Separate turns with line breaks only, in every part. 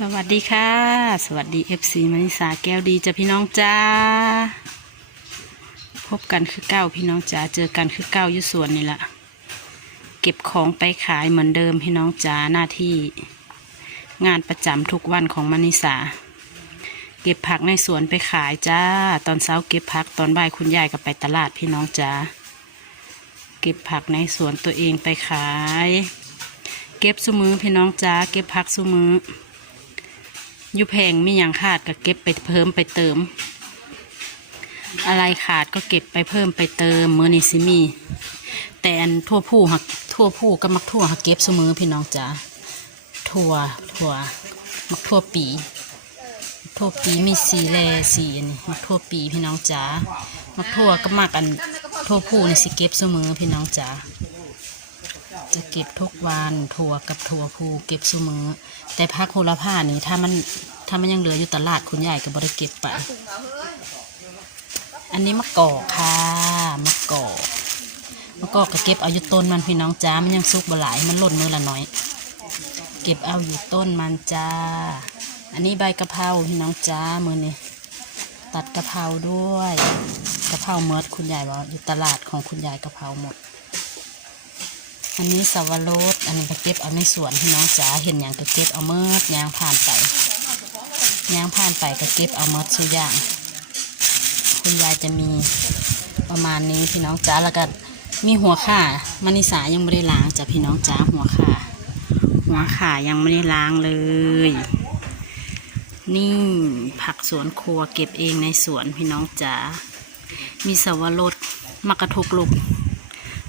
สวัสดีค่ะ สวัสดี FC มณิสาแก้วดีจ้ะพี่น้องจ้า พบกันคือเก้าพี่น้องจ้าเจอกันคือเก้าอยู่สวนนี่แหละเก็บของไปขายเหมือนเดิมพี่น้องจ้าหน้าที่ งานประจำทุกวันของมณิสา เก็บผักในสวนไปขายจ้า ตอนเช้าเก็บผักตอนบ่ายคุณยายก็ไปตลาดพี่น้องจ้าเก็บผักในสวนตัวเองไปขาย เก็บสุมือพี่น้องจ้าเก็บผักสุมือ ยู่แพงมีอย่างขาดก็เก็บไปเพิ่มไปเติม อะไรขาดก็เก็บไปเพิ่มไปเติมมือนี่สิมี แต่อันทั่วผู้หักทั่วผู้ก็มักทั่วหักเก็บเสมอพี่น้องจ๋าทั่วทั่วมักทั่วปีทั่วปีมีสีแลสีอันนี้มักทั่วปีพี่น้องจ๋ามักทั่วก็มักอันทั่วผู้นี่สิเก็บเสมอพี่น้องจ๋า จะเก็บทุกวันถั่วกับถั่วพูเก็บซุมือแต่พักโหระพานี่ถ้ามันถ้ามันยังเหลืออยู่ตลาดคุณยายก็บริเก็บไป อันนี้มะกอกค่ะมะกอกมะกอกก็เก็บเอาอยู่ต้นมันพี่น้องจ้ามันยังสุกบ่หลายมันหล่นมือละน้อย เก็บเอาอยู่ต้นมันจ้า อันนี้ใบกะเพราพี่น้องจ้ามือนี่ตัดกะเพราด้วยกะเพราเมิดคุณยายว่าอยู่ตลาดของคุณยายกะเพราหมด อันนี้สวรสอันนี้ก็เก็บเอาในสวนพี่น้องจ๋าเห็นอย่างก็เก็บเอาเมิดยางผ่านไปยางผ่านไปก็เก็บเอาเมิดสุอย่าง คุณยายจะมีประมาณนี้พี่น้องจ๋าแล้วก็มีหัวข่ามานิสายังไม่ได้ล้างจ้ะพี่น้องจ๋าหัวข่าหัวข่ายังไม่ได้ล้างเลย นี่ผักสวนครัวเก็บเองในสวนพี่น้องจ๋ามีสวรสมะกระทุกลูก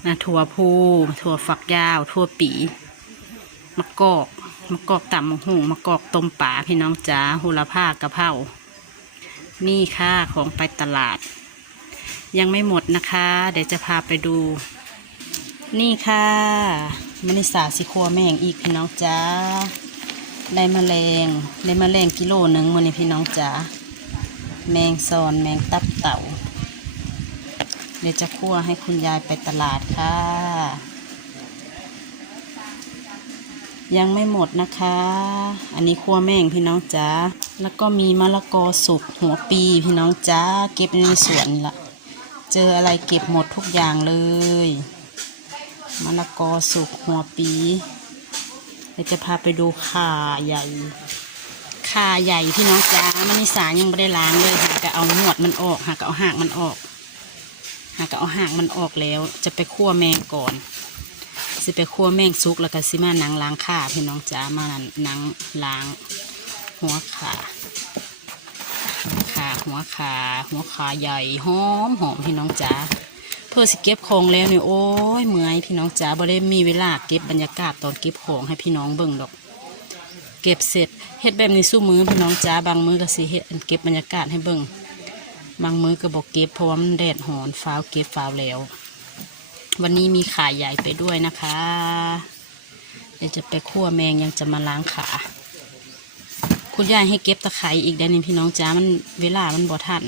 นะถั่วพูถั่วฝักยาว ถั่วปีมะกอกมะกอกต่ำมะฮุ่งมะกอกต้มป่าพี่น้องจ๋าหุลผ้ากระเพรานี่ค่ะของไปตลาด ยังไม่หมดนะคะ เดี๋ยวจะพาไปดู นี่ค่ะมณิสาสิครัวแม่งอีกพี่น้องจ๋าได้มแมลงได้มแมลงกิโลหนึ่งมือนี่พี่น้องจ๋าแมงซอนแมงตับเต่า เดี๋ยวจะคั่วให้คุณยายไปตลาดค่ะ ยังไม่หมดนะคะ อันนี้คั่วแม่งพี่น้องจ้าแล้วก็มีมะละกอสุกหัวปีพี่น้องจ้าเก็บในสวนละเจออะไรเก็บหมดทุกอย่างเลยมะละกอสุกหัวปีเดี๋ยวจะพาไปดูข่าใหญ่ขาใหญ่พี่น้องจ้ามณิสายังไม่ได้ล้างเลยหากเอาหนวดมันออกหากเอาหากมันออก หากเอาหางมันออกแล้ว จะไปคั่วแมงก่อน สิไปคั่วแมงซุกแล้วก็สิมาหนังล้างขาพี่น้องจ๋ามาหนังล้าง หัวขาขาหัวขา หัวขาใหญ่หอมหอมพี่น้องจ๋าเพื่อสิเก็บของแล้วเนี่ยโอ้ยเมื่อยพี่น้องจ๋าบ่ได้มีเวลาเก็บบรรยากาศตอนเก็บของให้พี่น้องเบิ่งดอก เก็บเสร็จเฮ็ดแบบนี้สู้มือพี่น้องจ๋าบางมือก็สิเฮ็ดเก็บบรรยากาศให้เบิ่ง บางมื้อก็บอกเก็บเพราะว่ามันแดดหอนฟ้าวเก็บฟ้าวแล้ว วันนี้มีขาใหญ่ไปด้วยนะคะ เดี๋ยวจะไปคั่วแมงยังจะมาล้างขา คุณยายให้เก็บตะไคร้อีกได้นี่พี่น้องจ้ามันเวลามันบ่ทัน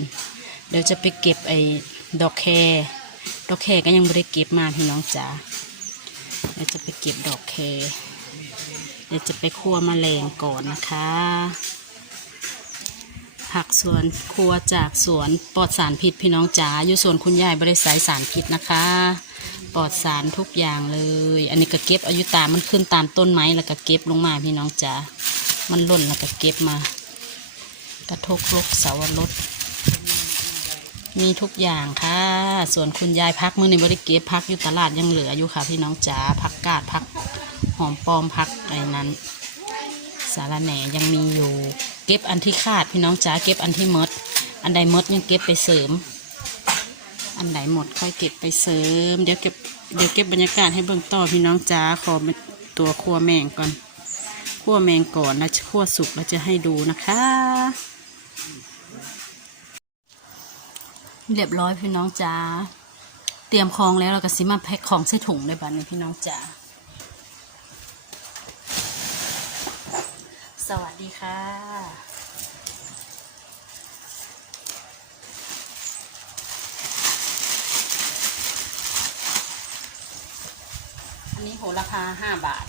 เดี๋ยวจะไปเก็บไอ้ดอกแครดอกแครก็ยังไม่ได้เก็บมาพี่น้องจ้าเดี๋ยวจะไปเก็บดอกแครเดี๋ยวจะไปคั่วมแมลงก่อนนะคะ ผักสวนครัวจากสวนปลอดสารพิษพี่น้องจ๋าอยู่สวนคุณยายบริษัทสารพิษนะคะปลอดสารทุกอย่างเลย อันนี้ก็เก็บอายุตามมันขึ้นตามต้นไม้แล้วก็เก็บลงมาพี่น้องจ๋ามันล่นแล้วก็เก็บมา กระทกลกเสาวรสมีทุกอย่างค่ะ ส่วนคุณยายพักมือในบริเก็บพักอยู่ตลาดยังเหลืออยู่ค่ะ พี่น้องจ๋าผักกาดผักหอมปลอมผักอะไรนั้น สารแหน่ยังมีอยู่ เก็บอันที่ขาดพี่น้องจ๋าเก็บอันที่มด อันใดมดยังเก็บไปเสริม อันไหนหมดค่อยเก็บไปเสริม เดี๋ยวเก็บเดี๋ยวเก็บบรรยากาศให้เบิ่งต่อพี่น้องจ๋าขอตัวคั่วแมงก่อนคั่วแมงก่อนแล้วจะคั่วสุกแล้วจะให้ดูนะคะ เรียบร้อยพี่น้องจ๋าเตรียมของแล้วเราก็สิมาแพ็คของใส่ถุงได้บ้านนี้พี่น้องจ๋า สวัสดีค่ะอันนี้โหระพาห้าบาท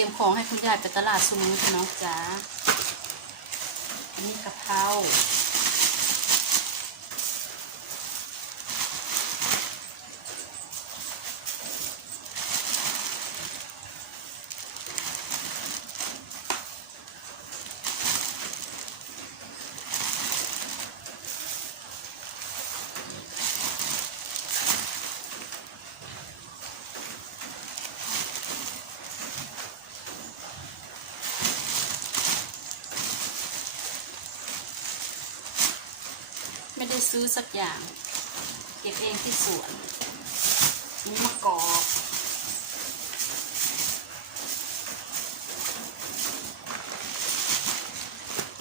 รียมของให้คุณยายไปตลาดซุมนี้พี่น้องจ๋าอันนี้กะเพรา ได้ซื้อสักอย่าง เก็บเองที่สวนนี่มะกอก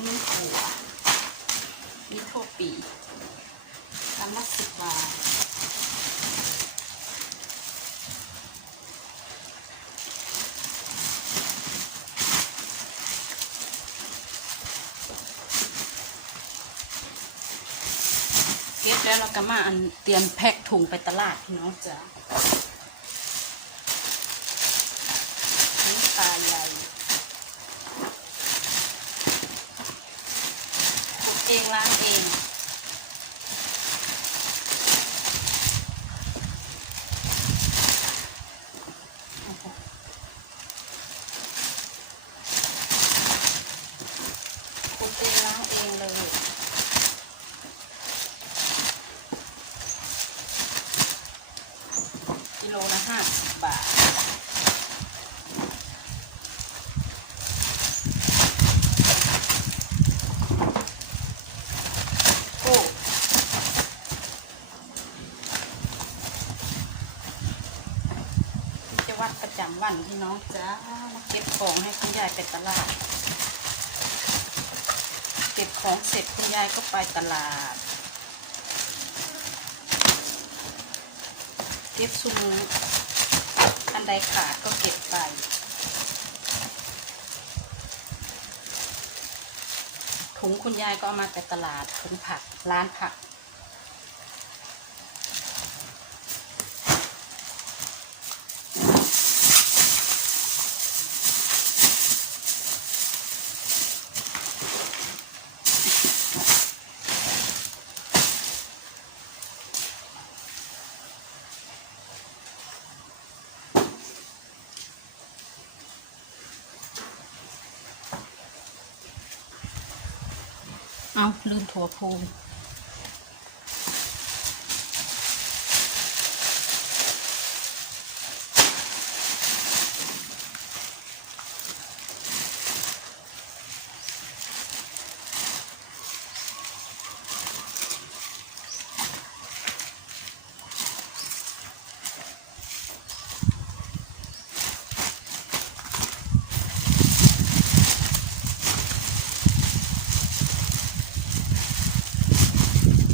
นี่ขัวนี่วปีกำลังสิบบาท แล้วเราก็มาอันเตรียมแพ็คถุงไปตลาดพี่น้องจ้ะนี่ปลาใหญ่ขุดเองล้างเองขุดเองล้างเองเลย กิโลละห้าสิบบาท โอ้จะ วันพี่น้องจ้ามาเก็บของให้คุณยายไปตลาด เก็บของเสร็จคุณยายก็ไปตลาด เก็บซุ้มออันใดขาดก็เก็บไปถุงคุณยายก็เอามาแต่ตลาดถุงผักร้านผัก เอาลืมถั่วพู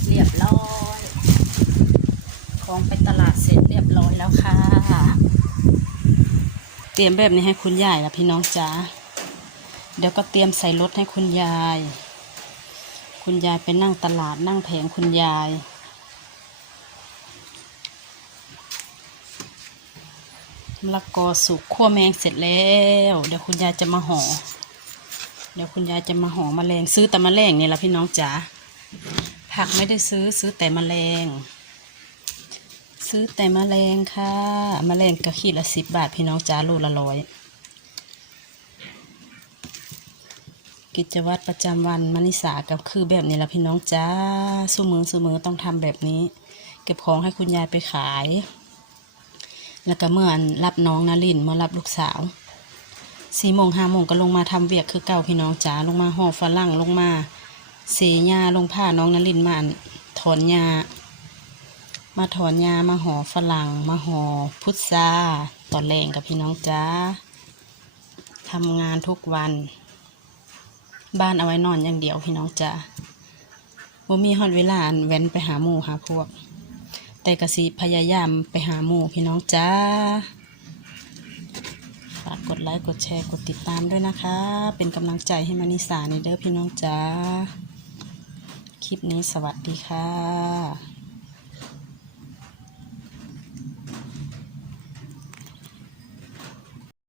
เรียบร้อย ของไปตลาดเสร็จเรียบร้อยแล้วค่ะ เตรียมแบบนี้ให้คุณยายล้วพี่น้องจ๋าเดี๋ยวก็เตรียมใส่รถให้คุณยาย คุณยายไปนั่งตลาดนั่งแผงคุณยาย มะละกอสุกคั่วแมงเสร็จแล้ว เดี๋ยวคุณยายจะมาห่อ เดี๋ยวคุณยายจะมาห่อมแมลงซื้อแต่มแมลงนี่แหละพี่น้องจ๋าผักไม่ได้ซื้อซื้อแต่มแมลง ซื้อแต่มแมลงค่ะมแมลงก็ขีดละสิบบาท พี่น้องจ้าโลละร้อยกิจวัตรประจำวันมณิสากับคือแบบนี้ละพี่น้องจ้าสู้มือสู้มือต้องทำแบบนี้ เก็บของให้คุณยายไปขาย แล้วก็เมื่อรับน้องนารินเมื่อรับลูกสาวสี่โมงห้าโมงก็ลงมาทำเวียกคือเก่าพี่น้องจ้าลงมาห่อฝรั่งลงมาเสียาลงผ้าน้องนลินมาอั่นถอนยา มาถอนยามาห่อฝรั่ง มาห่อพุทราตอนแรงกับพี่น้องจ้าทำงานทุกวัน บ้านเอาไว้นอนอย่างเดียวพี่น้องจ้าบ่มีฮอดเวลาแว้นไปหาหมู่หาพวก แต่กสิพยายามไปหาหมู่พี่น้องจ้าฝากกดไลค์กดแชร์กดติดตามด้วยนะคะ เป็นกำลังใจให้มานิสาในเด้อพี่น้องจ้าคลิปนี้สวัสดีค่ะ